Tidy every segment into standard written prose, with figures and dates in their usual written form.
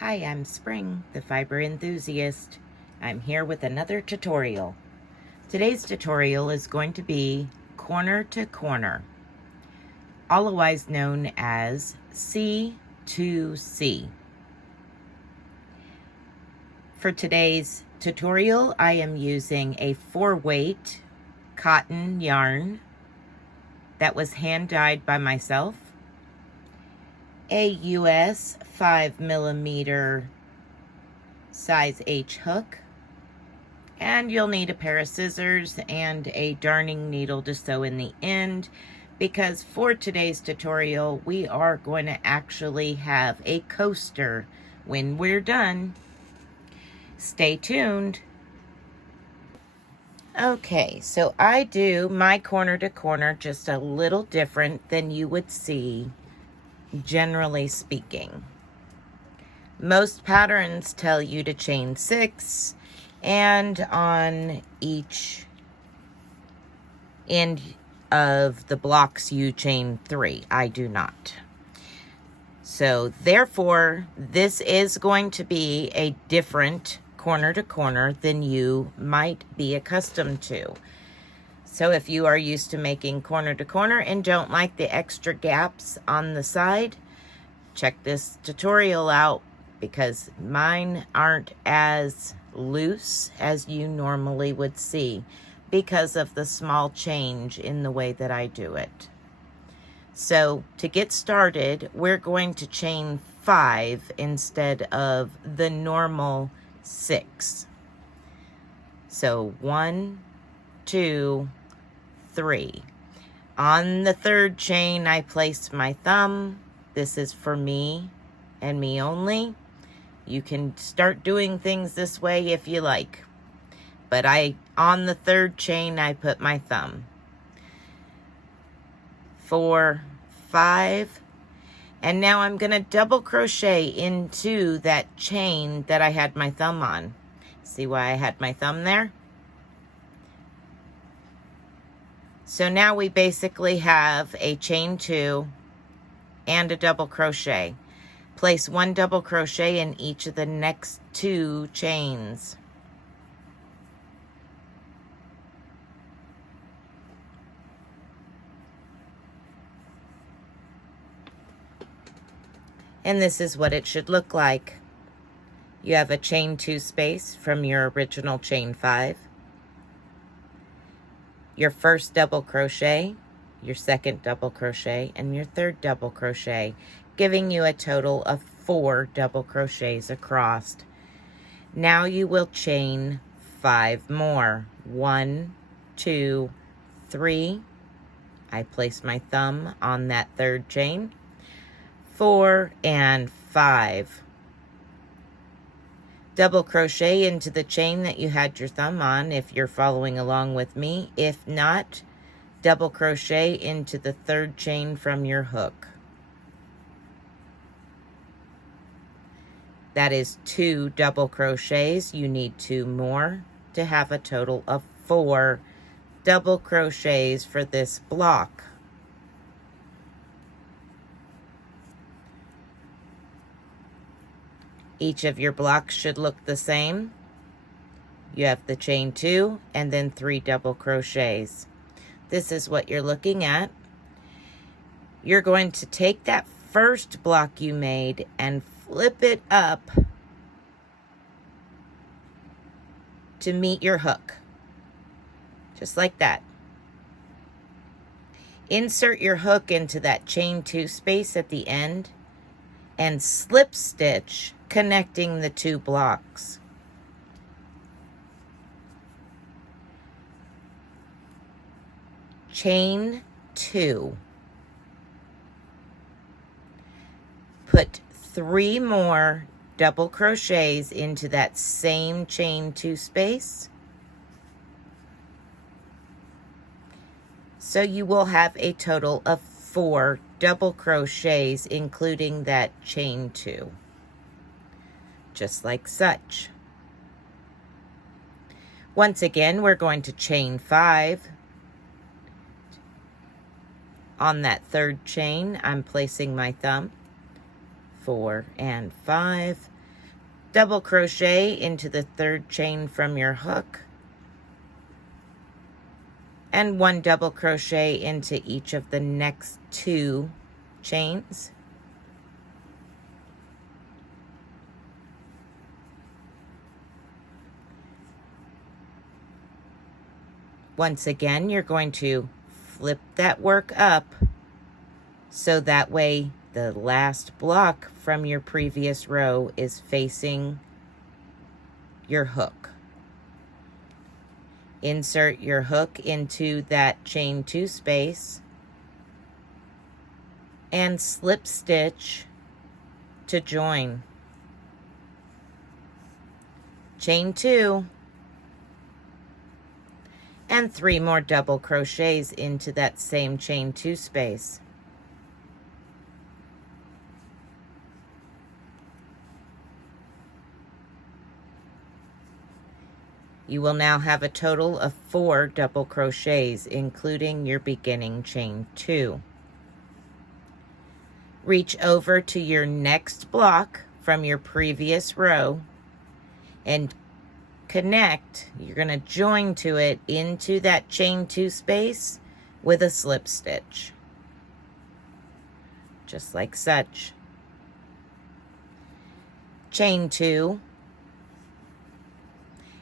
Hi, I'm Spring, the fiber enthusiast. I'm here with another tutorial. Today's tutorial is going to be corner to corner, otherwise known as C2C. For today's tutorial, I am using a 4-weight cotton yarn that was hand dyed by myself, a US 5mm size H hook, and you'll need a pair of scissors and a darning needle to sew in the end, because for today's tutorial we are going to actually have a coaster when we're done. Stay tuned. Okay, so I do my corner to corner just a little different than you would see generally speaking. Most patterns tell you to chain 6, and on each end of the blocks you chain 3. I do not. So therefore, this is going to be a different corner to corner than you might be accustomed to. So if you are used to making corner to corner and don't like the extra gaps on the side, check this tutorial out, because mine aren't as loose as you normally would see because of the small change in the way that I do it. So to get started, we're going to chain 5 instead of the normal 6. So 1, 2, 3. On the 3rd chain, I place my thumb. This is for me and me only. You can start doing things this way if you like. But on the 3rd chain, I put my thumb. 4, 5. And now I'm going to double crochet into that chain that I had my thumb on. See why I had my thumb there? So now we basically have a chain 2 and a double crochet. Place 1 double crochet in each of the next 2 chains. And this is what it should look like. You have a chain 2 space from your original chain 5. Your first double crochet, your second double crochet, and your 3rd double crochet, giving you a total of 4 double crochets across. Now you will chain 5 more. 1, 2, 3. I place my thumb on that 3rd chain. 4 and 5. Double crochet into the chain that you had your thumb on if you're following along with me. If not, double crochet into the 3rd chain from your hook. That is 2 double crochets. You need 2 more to have a total of 4 double crochets for this block. Each of your blocks should look the same. You have the chain 2 and then 3 double crochets. This is what you're looking at. You're going to take that first block you made and flip it up to meet your hook. Just like that. Insert your hook into that chain 2 space at the end and slip stitch connecting the 2 blocks. Chain 2. Put 3 more double crochets into that same chain 2 space. So you will have a total of 4 double crochets, including that chain 2. Just like such. Once again, we're going to chain 5. On that 3rd chain, I'm placing my thumb. 4 and 5. Double crochet into the third chain from your hook, and 1 double crochet into each of the next 2 chains. Once again, you're going to flip that work up so that way the last block from your previous row is facing your hook. Insert your hook into that chain 2 space and slip stitch to join. Chain 2 and 3 more double crochets into that same chain 2 space. You will now have a total of 4 double crochets, including your beginning chain 2. Reach over to your next block from your previous row and connect. You're going to join to it into that chain 2 space with a slip stitch, just like such. Chain 2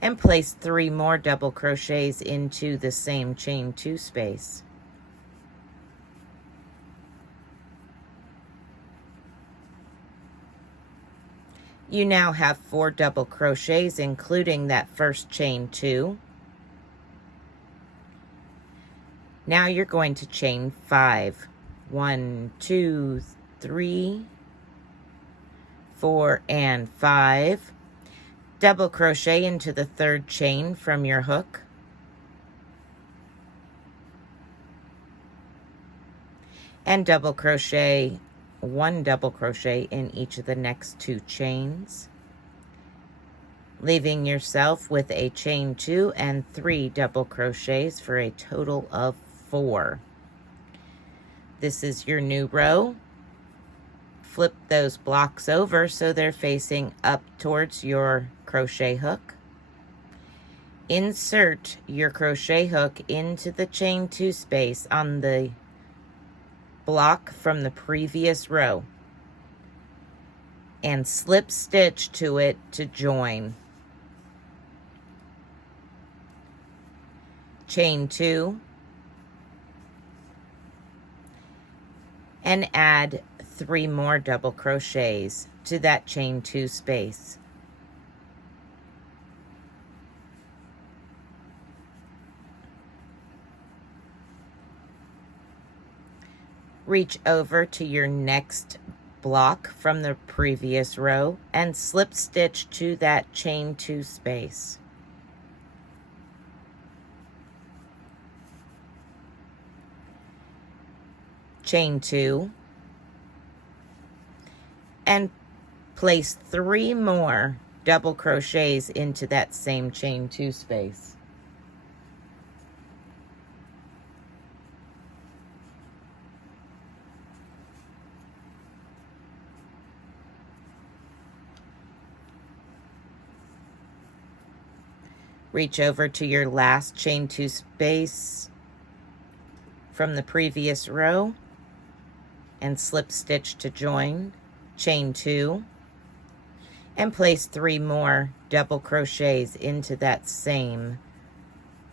and place 3 more double crochets into the same chain 2 space. You now have 4 double crochets, including that first chain 2. Now you're going to chain 5. 1, 2, 3, 4, and 5. Double crochet into the third chain from your hook. And double crochet, 1 double crochet in each of the next 2 chains, leaving yourself with a chain 2 and 3 double crochets for a total of 4. This is your new row. Flip those blocks over so they're facing up towards your crochet hook. Insert your crochet hook into the chain 2 space on the block from the previous row and slip stitch to it to join. Chain 2 and add 3 more double crochets to that chain 2 space. Reach over to your next block from the previous row and slip stitch to that chain 2 space. Chain 2 and place 3 more double crochets into that same chain 2 space. Reach over to your last chain 2 space from the previous row and slip stitch to join. Chain 2 and place 3 more double crochets into that same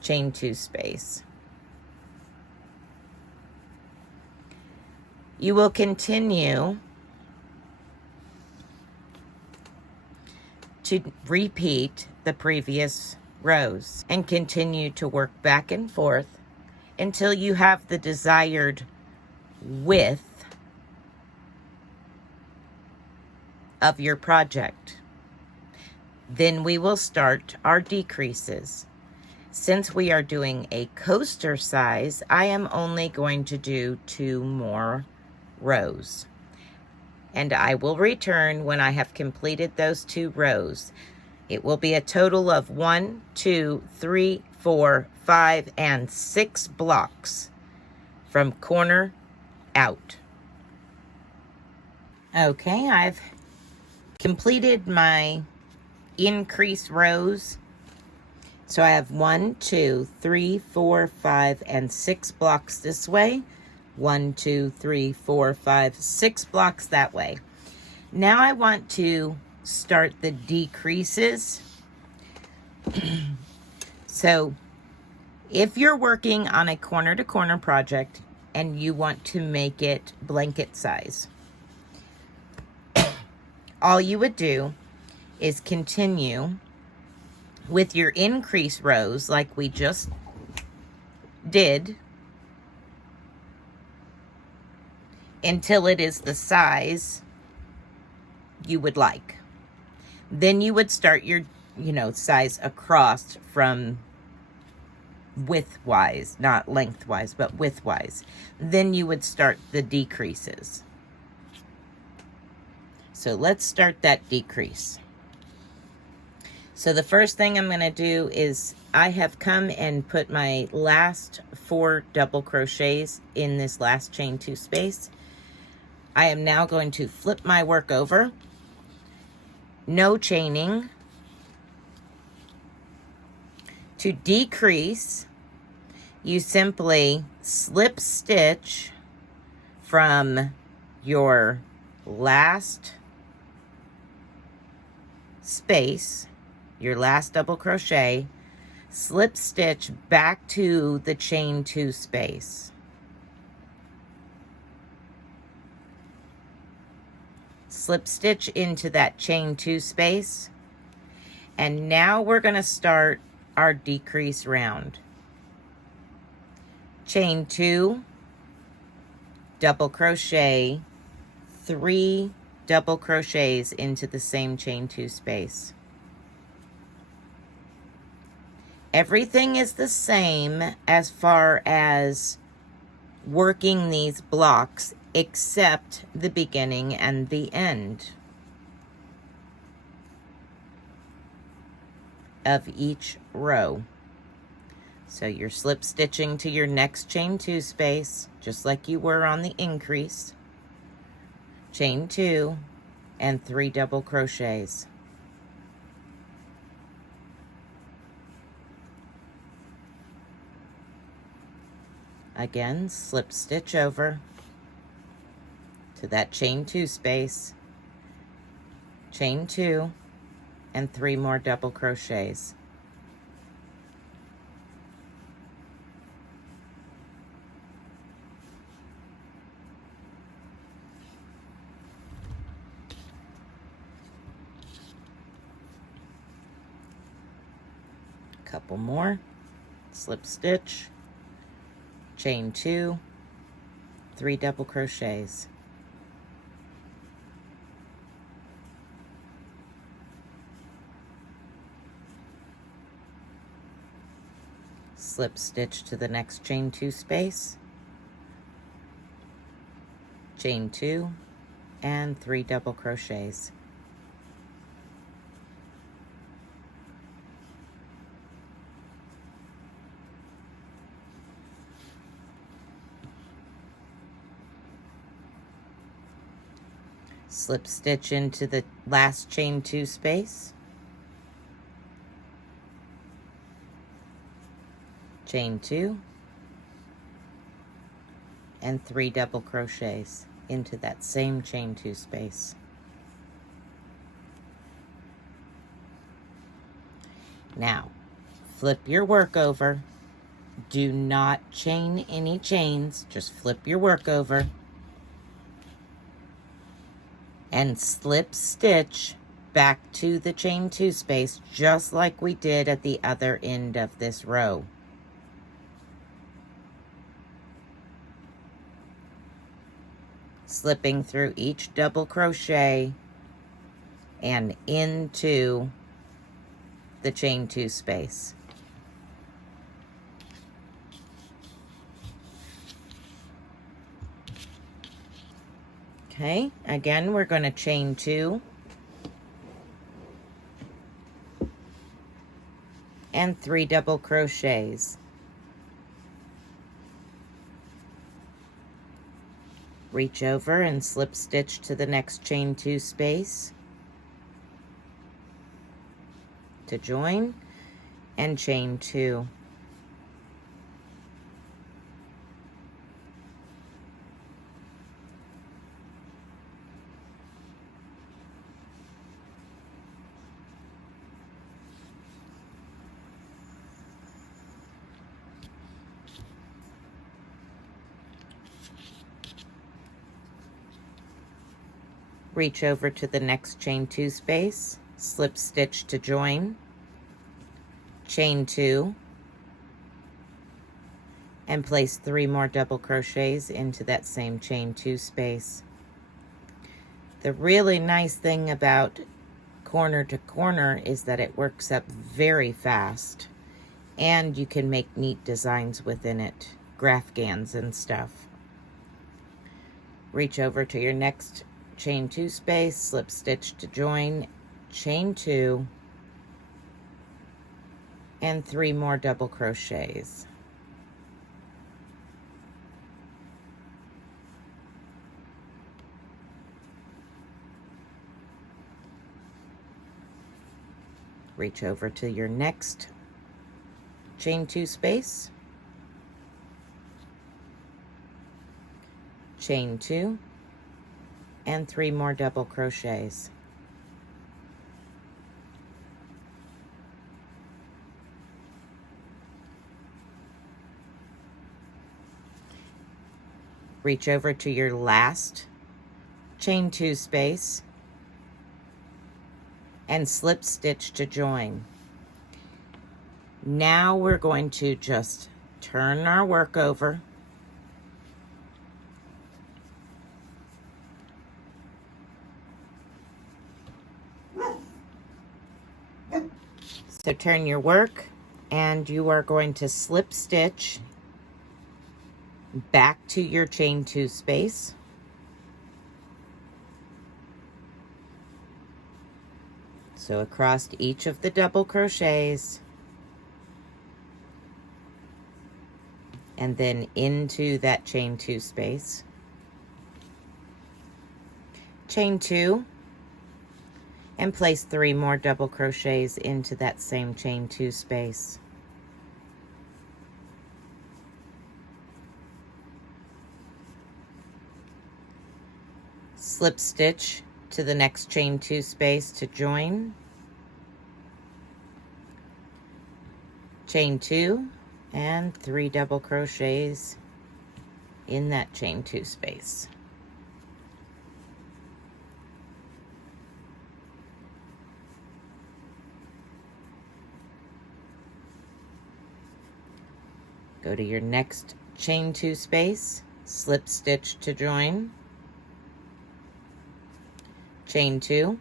chain 2 space. You will continue to repeat the previous rows and continue to work back and forth until you have the desired width of your project. Then we will start our decreases. Since we are doing a coaster size, I am only going to do 2 more rows. And I will return when I have completed those 2 rows. It will be a total of 1, 2, 3, 4, 5, and 6 blocks from corner out. Okay, I've completed my increase rows. So I have 1, 2, 3, 4, 5, and 6 blocks this way. 1, 2, 3, 4, 5, 6 blocks that way. Now I want to start the decreases. So if you're working on a corner to corner project and you want to make it blanket size, all you would do is continue with your increase rows like we just did until it is the size you would like. Then you would start your, size across from widthwise, not lengthwise, but widthwise. Then you would start the decreases. So let's start that decrease. So the first thing I'm going to do is I have come and put my last 4 double crochets in this last chain 2 space. I am now going to flip my work over. No chaining. To decrease, you simply slip stitch from your last space, your last double crochet, slip stitch back to the chain 2 space. Slip stitch into that chain 2 space, and now we're going to start our decrease round. Chain 2, double crochet, 3 double crochets into the same chain 2 space. Everything is the same as far as working these blocks except the beginning and the end of each row. So you're slip stitching to your next chain 2 space, just like you were on the increase. Chain 2 and 3 double crochets. Again, slip stitch over to that chain 2 space, chain 2, and 3 more double crochets. Couple more, slip stitch, chain 2, 3 double crochets. Slip stitch to the next chain 2 space, chain 2, and 3 double crochets. Slip stitch into the last chain 2 space, chain 2, and 3 double crochets into that same chain 2 space. Now, flip your work over. Do not chain any chains, just flip your work over and slip stitch back to the chain 2 space, just like we did at the other end of this row. Slipping through each double crochet and into the chain 2 space. Okay, again, we're going to chain 2 and 3 double crochets. Reach over and slip stitch to the next chain 2 space. to join, and chain 2. Reach over to the next chain 2 space, slip stitch to join, chain 2, and place 3 more double crochets into that same chain 2 space. The really nice thing about corner to corner is that it works up very fast, and you can make neat designs within it, graphgans and stuff. Reach over to your next chain 2 space, slip stitch to join, chain 2, and 3 more double crochets. Reach over to your next chain 2 space, chain 2, and 3 more double crochets. Reach over to your last chain 2 space and slip stitch to join. Now we're going to just turn our work over, so turn your work, and you are going to slip stitch back to your chain 2 space, so across each of the double crochets, and then into that chain 2 space, chain 2, and place 3 more double crochets into that same chain 2 space. Slip stitch to the next chain 2 space to join, chain 2, and 3 double crochets in that chain 2 space. Go to your next chain 2 space, slip stitch to join, chain 2,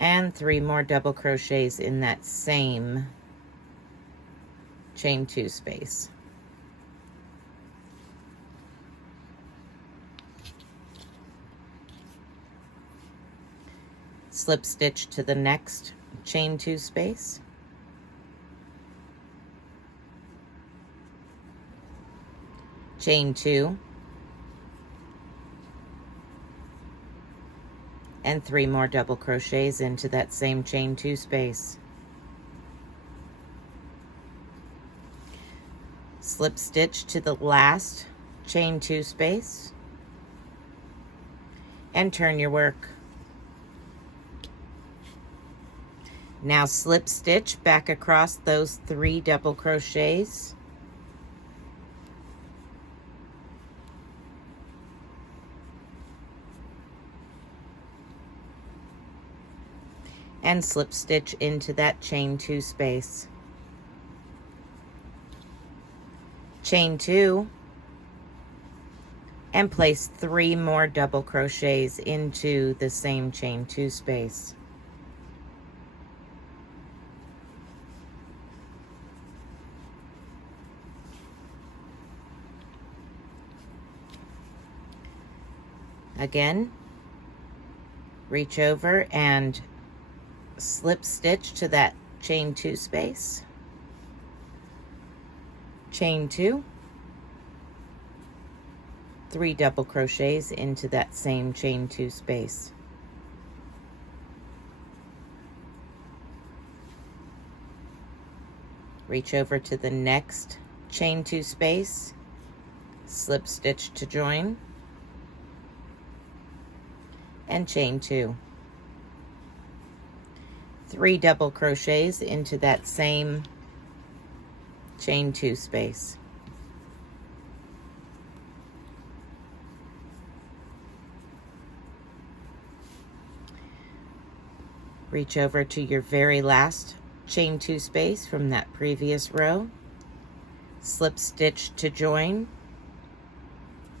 and 3 more double crochets in that same chain 2 space. Slip stitch to the next chain 2 space, chain 2, and 3 more double crochets into that same chain 2 space. Slip stitch to the last chain 2 space and turn your work. Now slip stitch back across those 3 double crochets, and slip stitch into that chain 2 space. Chain 2, and place 3 more double crochets into the same chain 2 space. Again, reach over and slip stitch to that chain 2 space, chain 2, 3 double crochets into that same chain 2 space. Reach over to the next chain 2 space, slip stitch to join, and chain 2. 3 double crochets into that same chain 2 space. Reach over to your very last chain 2 space from that previous row, slip stitch to join,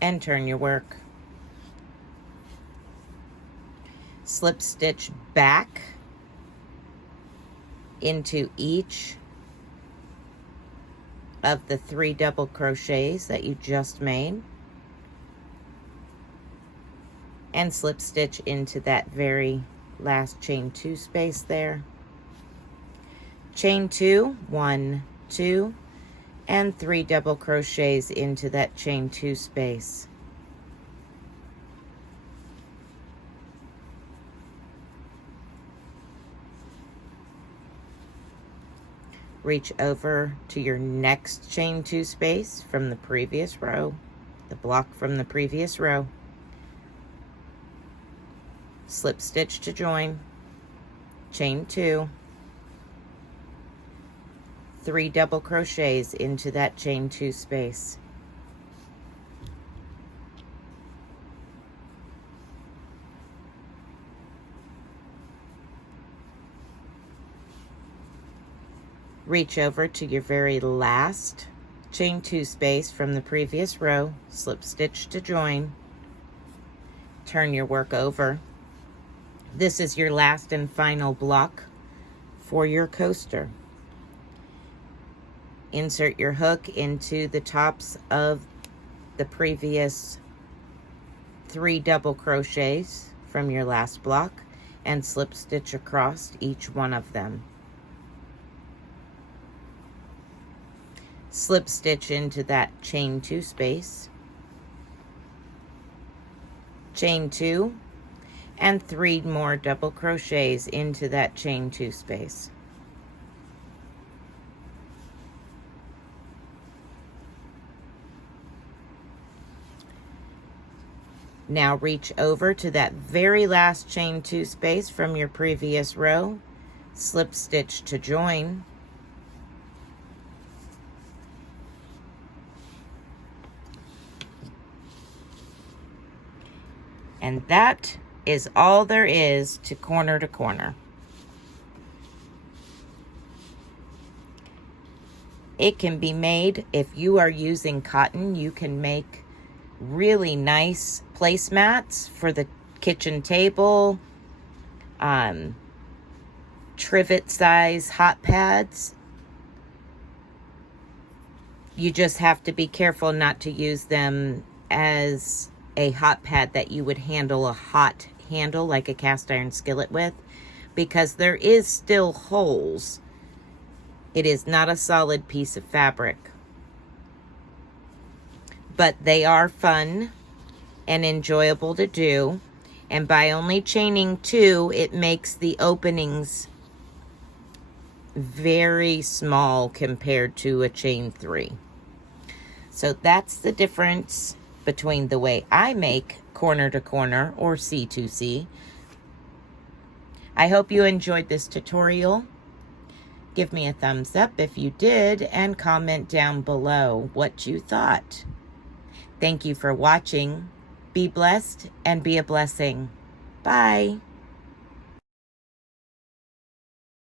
and turn your work. Slip stitch back into each of the 3 double crochets that you just made, and slip stitch into that very last chain 2 space there. Chain 2, 1, 2, and 3 double crochets into that chain 2 space. Reach over to your next chain 2 space from the previous row, the block from the previous row. Slip stitch to join, chain 2, 3 double crochets into that chain 2 space. Reach over to your very last chain 2 space from the previous row, slip stitch to join, turn your work over. This is your last and final block for your coaster. Insert your hook into the tops of the previous 3 double crochets from your last block and slip stitch across each one of them. Slip stitch into that chain 2 space, chain 2, and 3 more double crochets into that chain 2 space. Now reach over to that very last chain 2 space from your previous row, slip stitch to join, and that is all there is to corner to corner. It can be made, if you are using cotton, you can make really nice placemats for the kitchen table, trivet size hot pads. You just have to be careful not to use them as a hot pad that you would handle a hot handle like a cast iron skillet with, because there is still holes. It is not a solid piece of fabric, but they are fun and enjoyable to do, and by only chaining 2, it makes the openings very small compared to a chain 3. So that's the difference between the way I make corner to corner or C2C. I hope you enjoyed this tutorial. Give me a thumbs up if you did, and comment down below what you thought. Thank you for watching. Be blessed and be a blessing. Bye.